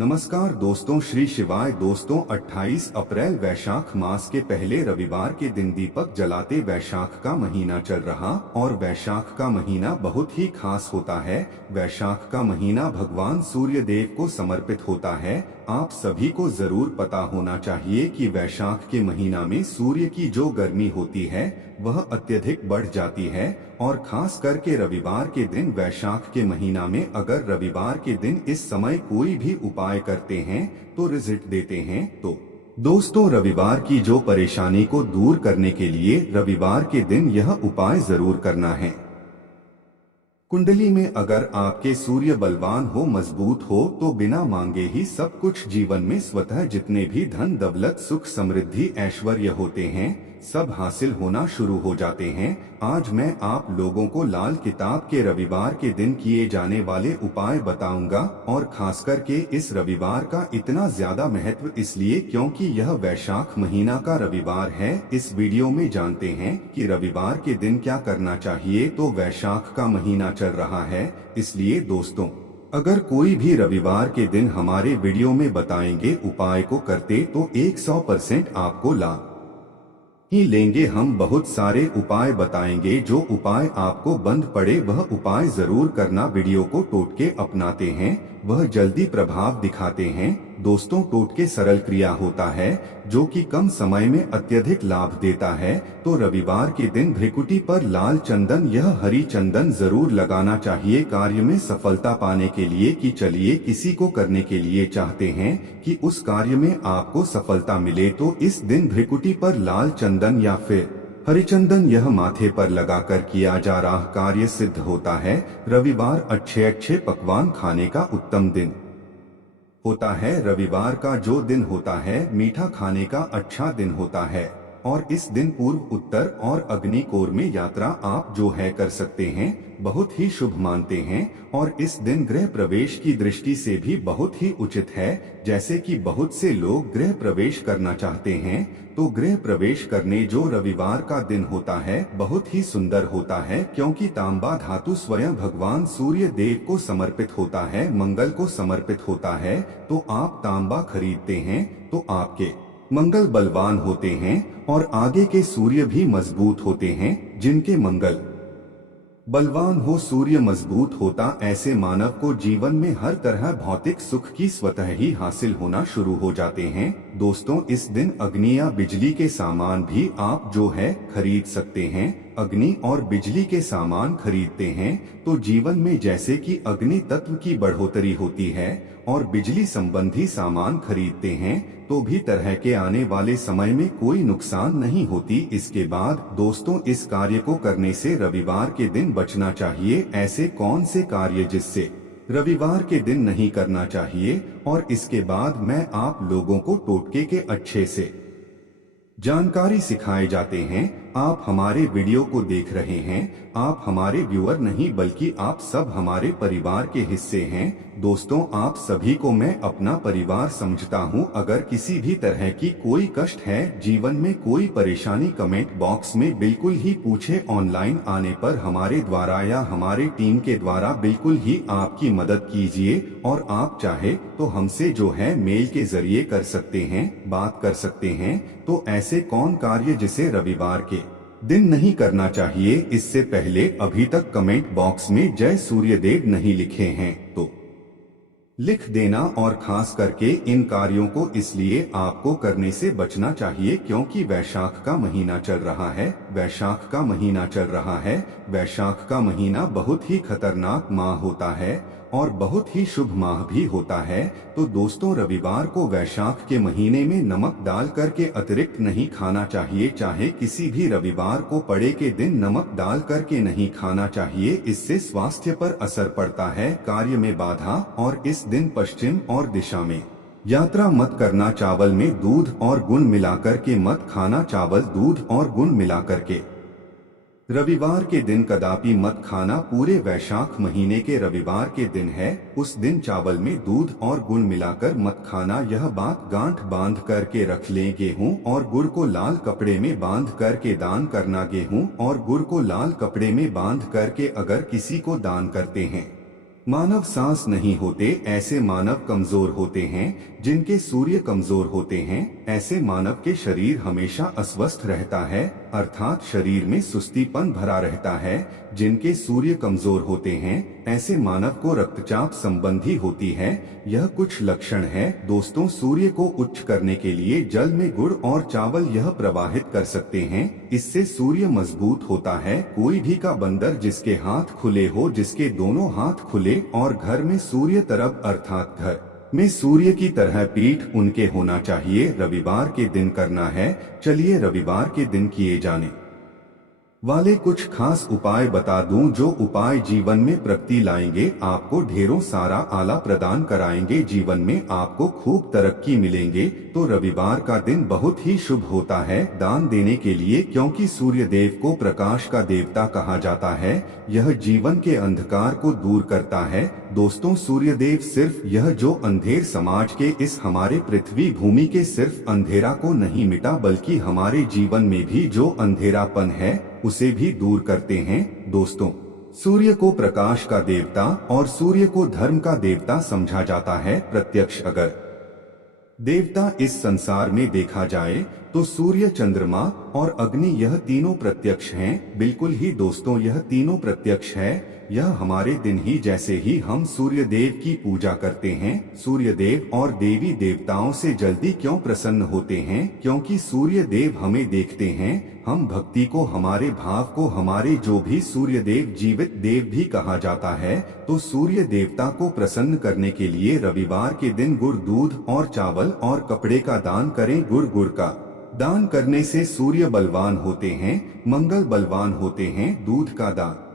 नमस्कार दोस्तों, श्री शिवाय दोस्तों। 28 अप्रैल वैशाख मास के पहले रविवार के दिन दीपक जलाते वैशाख का महीना चल रहा और वैशाख का महीना बहुत ही खास होता है। वैशाख का महीना भगवान सूर्य देव को समर्पित होता है। आप सभी को जरूर पता होना चाहिए कि वैशाख के महीना में सूर्य की जो गर्मी होती है वह अत्यधिक बढ़ जाती है और खास करके रविवार के दिन वैशाख के महीना में अगर रविवार के दिन इस समय कोई भी उपाय करते हैं तो रिजल्ट देते हैं। तो दोस्तों, रविवार की जो परेशानी को दूर करने के लिए रविवार के दिन यह उपाय जरूर करना है। कुंडली में अगर आपके सूर्य बलवान हो, मजबूत हो तो बिना मांगे ही सब कुछ जीवन में स्वतः जितने भी धन दौलत सुख समृद्धि ऐश्वर्य होते हैं सब हासिल होना शुरू हो जाते हैं। आज मैं आप लोगों को लाल किताब के रविवार के दिन किए जाने वाले उपाय बताऊंगा और खास करके इस रविवार का इतना ज्यादा महत्व इसलिए क्योंकि यह वैशाख महीना का रविवार है। इस वीडियो में जानते हैं कि रविवार के दिन क्या करना चाहिए। तो वैशाख का महीना चल रहा है, इसलिए दोस्तों अगर कोई भी रविवार के दिन हमारे वीडियो में बताएंगे उपाय को करते तो 100% आपको लाभ ही लेंगे। हम बहुत सारे उपाय बताएंगे, जो उपाय आपको बंद पड़े वह उपाय जरूर करना। वीडियो को टोटके अपनाते हैं वह जल्दी प्रभाव दिखाते हैं। दोस्तों, टोटके सरल क्रिया होता है जो कि कम समय में अत्यधिक लाभ देता है। तो रविवार के दिन भ्रिकुटी पर लाल चंदन यह हरी चंदन जरूर लगाना चाहिए कार्य में सफलता पाने के लिए। कि चलिए किसी को करने के लिए चाहते हैं कि उस कार्य में आपको सफलता मिले तो इस दिन भ्रिकुटी पर लाल चंदन या फिर हरिचंदन यह माथे पर लगाकर किया जा रहा कार्य सिद्ध होता है। रविवार अच्छे अच्छे पकवान खाने का उत्तम दिन होता है। रविवार का जो दिन होता है मीठा खाने का अच्छा दिन होता है और इस दिन पूर्व उत्तर और अग्निकोर में यात्रा आप जो है कर सकते हैं, बहुत ही शुभ मानते हैं। और इस दिन गृह प्रवेश की दृष्टि से भी बहुत ही उचित है। जैसे कि बहुत से लोग गृह प्रवेश करना चाहते हैं तो गृह प्रवेश करने जो रविवार का दिन होता है बहुत ही सुंदर होता है, क्योंकि तांबा धातु स्वयं भगवान सूर्य देव को समर्पित होता है, मंगल को समर्पित होता है। तो आप तांबा खरीदते हैं तो आपके मंगल बलवान होते हैं और आगे के सूर्य भी मजबूत होते हैं। जिनके मंगल बलवान हो, सूर्य मजबूत होता, ऐसे मानव को जीवन में हर तरह भौतिक सुख की स्वतः ही हासिल होना शुरू हो जाते हैं। दोस्तों, इस दिन अग्नि या बिजली के सामान भी आप जो है खरीद सकते हैं। अग्नि और बिजली के सामान खरीदते हैं तो जीवन में जैसे कि अग्नि तत्व की बढ़ोतरी होती है और बिजली संबंधी सामान खरीदते हैं तो भी तरह के आने वाले समय में कोई नुकसान नहीं होती। इसके बाद दोस्तों, इस कार्य को करने से रविवार के दिन बचना चाहिए। ऐसे कौन से कार्य जिससे रविवार के दिन नहीं करना चाहिए और इसके बाद मैं आप लोगों को टोटके के अच्छे से जानकारी सिखाए जाते हैं। आप हमारे वीडियो को देख रहे हैं, आप हमारे व्यूअर नहीं बल्कि आप सब हमारे परिवार के हिस्से हैं। दोस्तों, आप सभी को मैं अपना परिवार समझता हूं। अगर किसी भी तरह की कोई कष्ट है, जीवन में कोई परेशानी, कमेंट बॉक्स में बिल्कुल ही पूछे। ऑनलाइन आने पर हमारे द्वारा या हमारे टीम के द्वारा बिल्कुल ही आपकी मदद कीजिए और आप चाहे तो हमसे जो है मेल के जरिए कर सकते हैं, बात कर सकते हैं। तो ऐसे कौन कार्य जिसे रविवार के दिन नहीं करना चाहिए, इससे पहले अभी तक कमेंट बॉक्स में जय सूर्यदेव नहीं लिखे हैं तो लिख देना। और खास करके इन कार्यों को इसलिए आपको करने से बचना चाहिए क्योंकि वैशाख का महीना चल रहा है। वैशाख का महीना चल रहा है। वैशाख का महीना बहुत ही खतरनाक माह होता है और बहुत ही शुभ माह भी होता है। तो दोस्तों, रविवार को वैशाख के महीने में नमक डाल करके अतिरिक्त नहीं खाना चाहिए। चाहे किसी भी रविवार को पड़े के दिन नमक डाल करके नहीं खाना चाहिए, इससे स्वास्थ्य पर असर पड़ता है, कार्य में बाधा। और इस दिन पश्चिम और दिशा में यात्रा मत करना। चावल में दूध और गुण मिलाकर के मत खाना। चावल दूध और गुण मिलाकर के रविवार के दिन कदापि मत खाना। पूरे वैशाख महीने के रविवार के दिन है, उस दिन चावल में दूध और गुड़ मिलाकर मत खाना। यह बात गांठ बांध करके रख लें। गेहूं और गुड़ को लाल कपड़े में बांध करके दान करना। गेहूं और गुड़ को लाल कपड़े में बांध करके अगर किसी को दान करते हैं मानव सांस नहीं होते, ऐसे मानव कमजोर होते हैं। जिनके सूर्य कमजोर होते हैं, ऐसे मानव के शरीर हमेशा अस्वस्थ रहता है, अर्थात शरीर में सुस्तीपन भरा रहता है। जिनके सूर्य कमजोर होते हैं, ऐसे मानव को रक्तचाप संबंधी होती है। यह कुछ लक्षण है। दोस्तों, सूर्य को उच्च करने के लिए जल में गुड़ और चावल यह प्रवाहित कर सकते हैं। इससे सूर्य मजबूत होता है। कोई भी का बंदर जिसके हाथ खुले हो, जिसके दोनों हाथ खुले और घर में सूर्य तरफ अर्थात घर में सूर्य की तरह पीठ उनके होना चाहिए। रविवार के दिन करना है। चलिए रविवार के दिन किए जाने वाले कुछ खास उपाय बता दूं, जो उपाय जीवन में प्रगति लाएंगे, आपको ढेरों सारा आला प्रदान कराएंगे, जीवन में आपको खूब तरक्की मिलेंगे। तो रविवार का दिन बहुत ही शुभ होता है दान देने के लिए, क्योंकि सूर्य देव को प्रकाश का देवता कहा जाता है। यह जीवन के अंधकार को दूर करता है। दोस्तों, सूर्य देव सिर्फ यह जो अंधेर समाज के इस हमारे पृथ्वी भूमि के सिर्फ अंधेरा को नहीं मिटा, बल्कि हमारे जीवन में भी जो अंधेरापन है उसे भी दूर करते हैं। दोस्तों, सूर्य को प्रकाश का देवता और सूर्य को धर्म का देवता समझा जाता है। प्रत्यक्ष अगर देवता इस संसार में देखा जाए तो सूर्य, चंद्रमा और अग्नि यह तीनों प्रत्यक्ष हैं। बिल्कुल ही दोस्तों, यह तीनों प्रत्यक्ष है। यह हमारे दिन ही जैसे ही हम सूर्य देव की पूजा करते हैं, सूर्य देव और देवी देवताओं से जल्दी क्यों प्रसन्न होते हैं? क्योंकि सूर्य देव हमें देखते हैं। हम भक्ति को, हमारे भाव को, हमारे जो भी सूर्य देव जीवित देव भी कहा जाता है, तो सूर्य देवता को प्रसन्न करने के लिए रविवार के दिन गुड़, दूध और चावल और कपड़े का दान करें। गुड़ का दान करने से सूर्य बलवान होते हैं, मंगल बलवान होते हैं। दूध का दान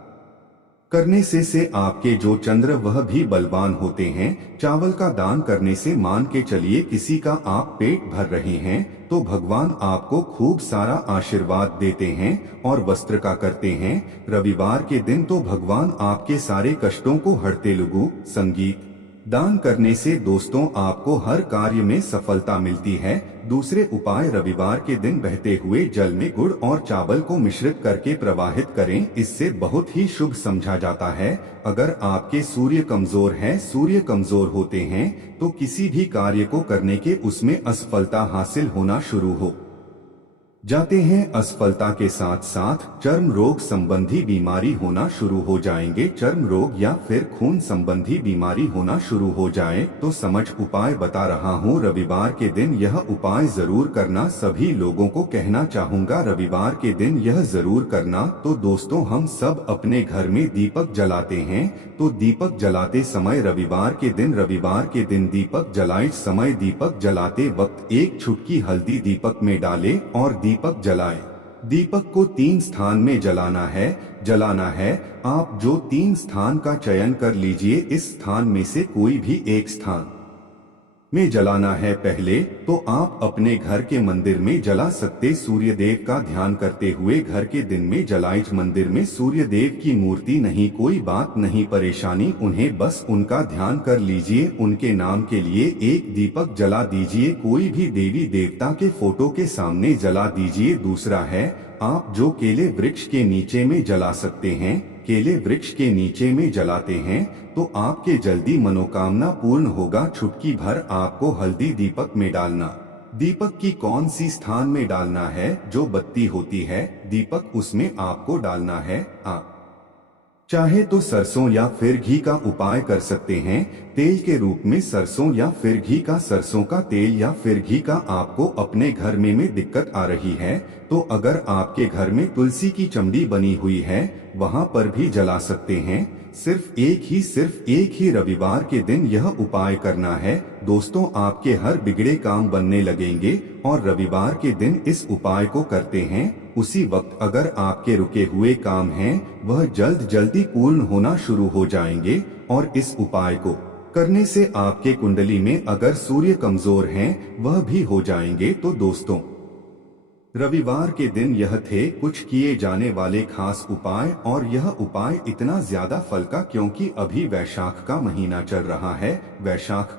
करने से आपके जो चंद्र वह भी बलवान होते हैं। चावल का दान करने से मान के चलिए किसी का आप पेट भर रहे हैं तो भगवान आपको खूब सारा आशीर्वाद देते हैं। और वस्त्र का करते हैं रविवार के दिन तो भगवान आपके सारे कष्टों को हरते। लघु संगीत दान करने से दोस्तों आपको हर कार्य में सफलता मिलती है। दूसरे उपाय, रविवार के दिन बहते हुए जल में गुड़ और चावल को मिश्रित करके प्रवाहित करें। इससे बहुत ही शुभ समझा जाता है। अगर आपके सूर्य कमजोर है, सूर्य कमजोर होते हैं, तो किसी भी कार्य को करने के उसमें असफलता हासिल होना शुरू हो जाते हैं। असफलता के साथ साथ चर्म रोग संबंधी बीमारी होना शुरू हो जाएंगे। चर्म रोग या फिर खून संबंधी बीमारी होना शुरू हो जाए तो समझ उपाय बता रहा हूँ। रविवार के दिन यह उपाय जरूर करना। सभी लोगों को कहना चाहूँगा रविवार के दिन यह जरूर करना। तो दोस्तों, हम सब अपने घर में दीपक जलाते हैं, तो दीपक जलाते समय रविवार के दिन दीपक जलाते समय दीपक जलाते वक्त एक चुटकी हल्दी दीपक में डालें और दीपक जलाएं। दीपक को 3 स्थान में जलाना है। आप जो 3 स्थान का चयन कर लीजिए, इस स्थान में से कोई भी एक स्थान में जलाना है। पहले तो आप अपने घर के मंदिर में जला सकते, सूर्य देव का ध्यान करते हुए घर के दिन में जलाएं। मंदिर में सूर्य देव की मूर्ति नहीं, कोई बात नहीं, परेशानी, उन्हें बस उनका ध्यान कर लीजिए, उनके नाम के लिए एक दीपक जला दीजिए। कोई भी देवी देवता के फोटो के सामने जला दीजिए। दूसरा है, आप जो केले वृक्ष के नीचे में जला सकते हैं, केले वृक्ष के नीचे में जलाते हैं तो आपके जल्दी मनोकामना पूर्ण होगा। चुटकी भर आपको हल्दी दीपक में डालना। दीपक की कौन सी स्थान में डालना है? जो बत्ती होती है दीपक, उसमें आपको डालना है। आप चाहे तो सरसों या फिर घी का उपाय कर सकते हैं। तेल के रूप में सरसों या फिर घी का, सरसों का तेल या फिर घी का आपको अपने घर में दिक्कत आ रही है तो अगर आपके घर में तुलसी की चमड़ी बनी हुई है वहां पर भी जला सकते हैं। सिर्फ एक ही रविवार के दिन यह उपाय करना है। दोस्तों, आपके हर बिगड़े काम बनने लगेंगे और रविवार के दिन इस उपाय को करते हैं उसी वक्त अगर आपके रुके हुए काम हैं वह जल्दी पूर्ण होना शुरू हो जाएंगे। और इस उपाय को करने से आपके कुंडली में अगर सूर्य कमजोर हैं वह भी हो जाएंगे। तो दोस्तों, रविवार के दिन यह थे कुछ किए जाने वाले खास उपाय। और यह उपाय इतना ज्यादा फल का क्योंकि अभी वैशाख का महीना चल रहा है। वैशाख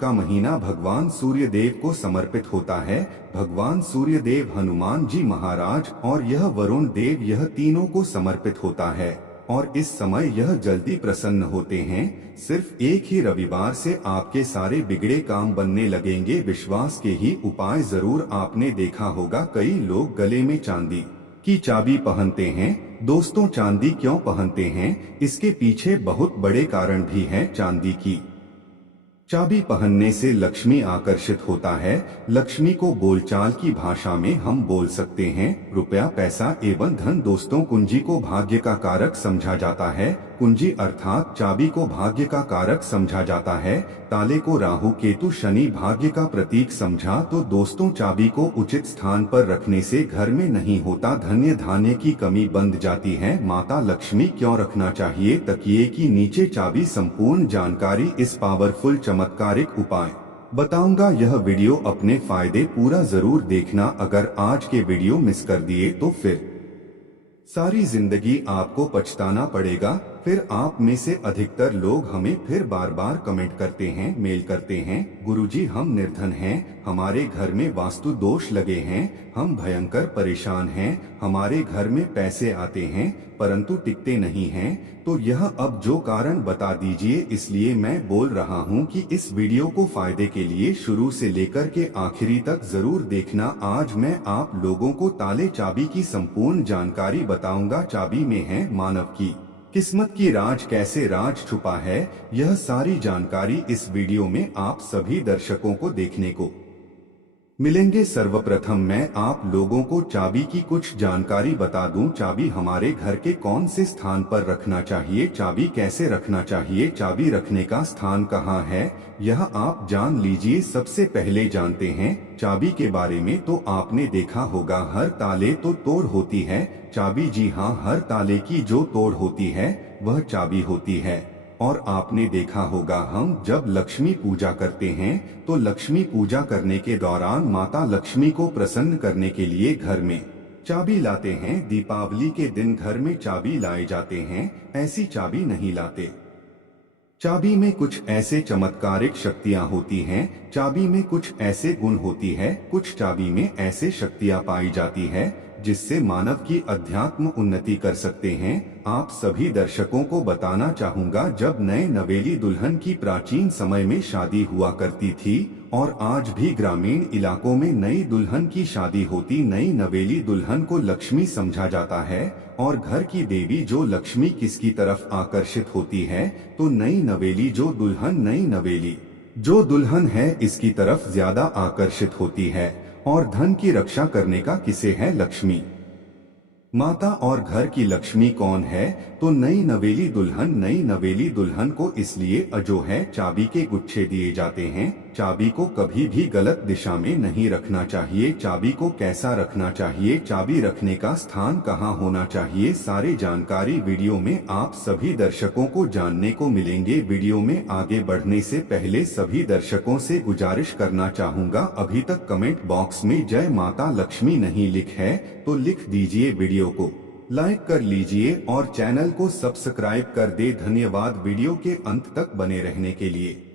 का महीना भगवान सूर्य देव को समर्पित होता है। भगवान सूर्य देव, हनुमान जी महाराज और यह वरुण देव, यह तीनों को समर्पित होता है। और इस समय यह जल्दी प्रसन्न होते हैं। सिर्फ एक ही रविवार से आपके सारे बिगड़े काम बनने लगेंगे। विश्वास के ही उपाय जरूर आपने देखा होगा, कई लोग गले में चांदी की चाबी पहनते हैं। दोस्तों, चांदी क्यों पहनते हैं, इसके पीछे बहुत बड़े कारण भी हैं। चांदी की चाबी पहनने से लक्ष्मी आकर्षित होता है। लक्ष्मी को बोलचाल की भाषा में हम बोल सकते हैं रुपया, पैसा एवं धन। दोस्तों, कुंजी को भाग्य का कारक समझा जाता है। कुंजी अर्थात चाबी को भाग्य का कारक समझा जाता है। ताले को राहु केतु शनि भाग्य का प्रतीक समझा तो दोस्तों, चाबी को उचित स्थान पर रखने से घर में नहीं होता धन्य धान्य की कमी बंध जाती है। माता लक्ष्मी क्यों रखना चाहिए तकिए की नीचे चाबी, संपूर्ण जानकारी इस पावरफुल चमत्कारिक उपाय बताऊंगा। यह वीडियो अपने फायदे पूरा जरूर देखना। अगर आज के वीडियो मिस कर दिए तो फिर सारी जिंदगी आपको पछताना पड़ेगा। फिर आप में से अधिकतर लोग हमें फिर बार बार कमेंट करते हैं, मेल करते हैं, गुरुजी हम निर्धन हैं, हमारे घर में वास्तु दोष लगे हैं, हम भयंकर परेशान हैं, हमारे घर में पैसे आते हैं परंतु टिकते नहीं हैं। तो यह अब जो कारण बता दीजिए, इसलिए मैं बोल रहा हूं कि इस वीडियो को फायदे के लिए शुरू से लेकर के आखिरी तक जरूर देखना। आज मैं आप लोगों को ताले चाबी की संपूर्ण जानकारी बताऊंगा। चाबी में है मानव की किस्मत की राज, कैसे राज छुपा है, यह सारी जानकारी इस वीडियो में आप सभी दर्शकों को देखने को मिलेंगे। सर्वप्रथम मैं आप लोगों को चाबी की कुछ जानकारी बता दूं। चाबी हमारे घर के कौन से स्थान पर रखना चाहिए, चाबी कैसे रखना चाहिए, चाबी रखने का स्थान कहां है, यह आप जान लीजिए। सबसे पहले जानते हैं चाबी के बारे में। तो आपने देखा होगा हर ताले तो तोड़ होती है चाबी, जी हाँ, हर ताले की जो तोड़ होती है वह चाबी होती है। और आपने देखा होगा हम जब लक्ष्मी पूजा करते हैं तो लक्ष्मी पूजा करने के दौरान माता लक्ष्मी को प्रसन्न करने के लिए घर में चाबी लाते हैं। दीपावली के दिन घर में चाबी लाए जाते हैं, ऐसी चाबी नहीं लाते। चाबी में कुछ ऐसे चमत्कारिक शक्तियां होती हैं, चाबी में कुछ ऐसे गुण होती है, कुछ चाबी में ऐसे शक्तियां पाई जाती है जिससे मानव की अध्यात्म उन्नति कर सकते हैं। आप सभी दर्शकों को बताना चाहूंगा, जब नए नवेली दुल्हन की प्राचीन समय में शादी हुआ करती थी और आज भी ग्रामीण इलाकों में नई दुल्हन की शादी होती, नई नवेली दुल्हन को लक्ष्मी समझा जाता है और घर की देवी जो लक्ष्मी किसकी तरफ आकर्षित होती है, तो नई नवेली जो दुल्हन है इसकी तरफ ज्यादा आकर्षित होती है। और धन की रक्षा करने का किसे है, लक्ष्मी माता। और घर की लक्ष्मी कौन है, तो नई नवेली दुल्हन। नई नवेली दुल्हन को इसलिए अजो है चाबी के गुच्छे दिए जाते हैं। चाबी को कभी भी गलत दिशा में नहीं रखना चाहिए। चाबी को कैसा रखना चाहिए, चाबी रखने का स्थान कहाँ होना चाहिए, सारी जानकारी वीडियो में आप सभी दर्शकों को जानने को मिलेंगे। वीडियो में आगे बढ़ने से पहले सभी दर्शकों से गुजारिश करना चाहूंगा, अभी तक कमेंट बॉक्स में जय माता लक्ष्मी नहीं लिखा है तो लिख दीजिए, वीडियो को लाइक कर लीजिए और चैनल को सब्सक्राइब कर दे। धन्यवाद वीडियो के अंत तक बने रहने के लिए।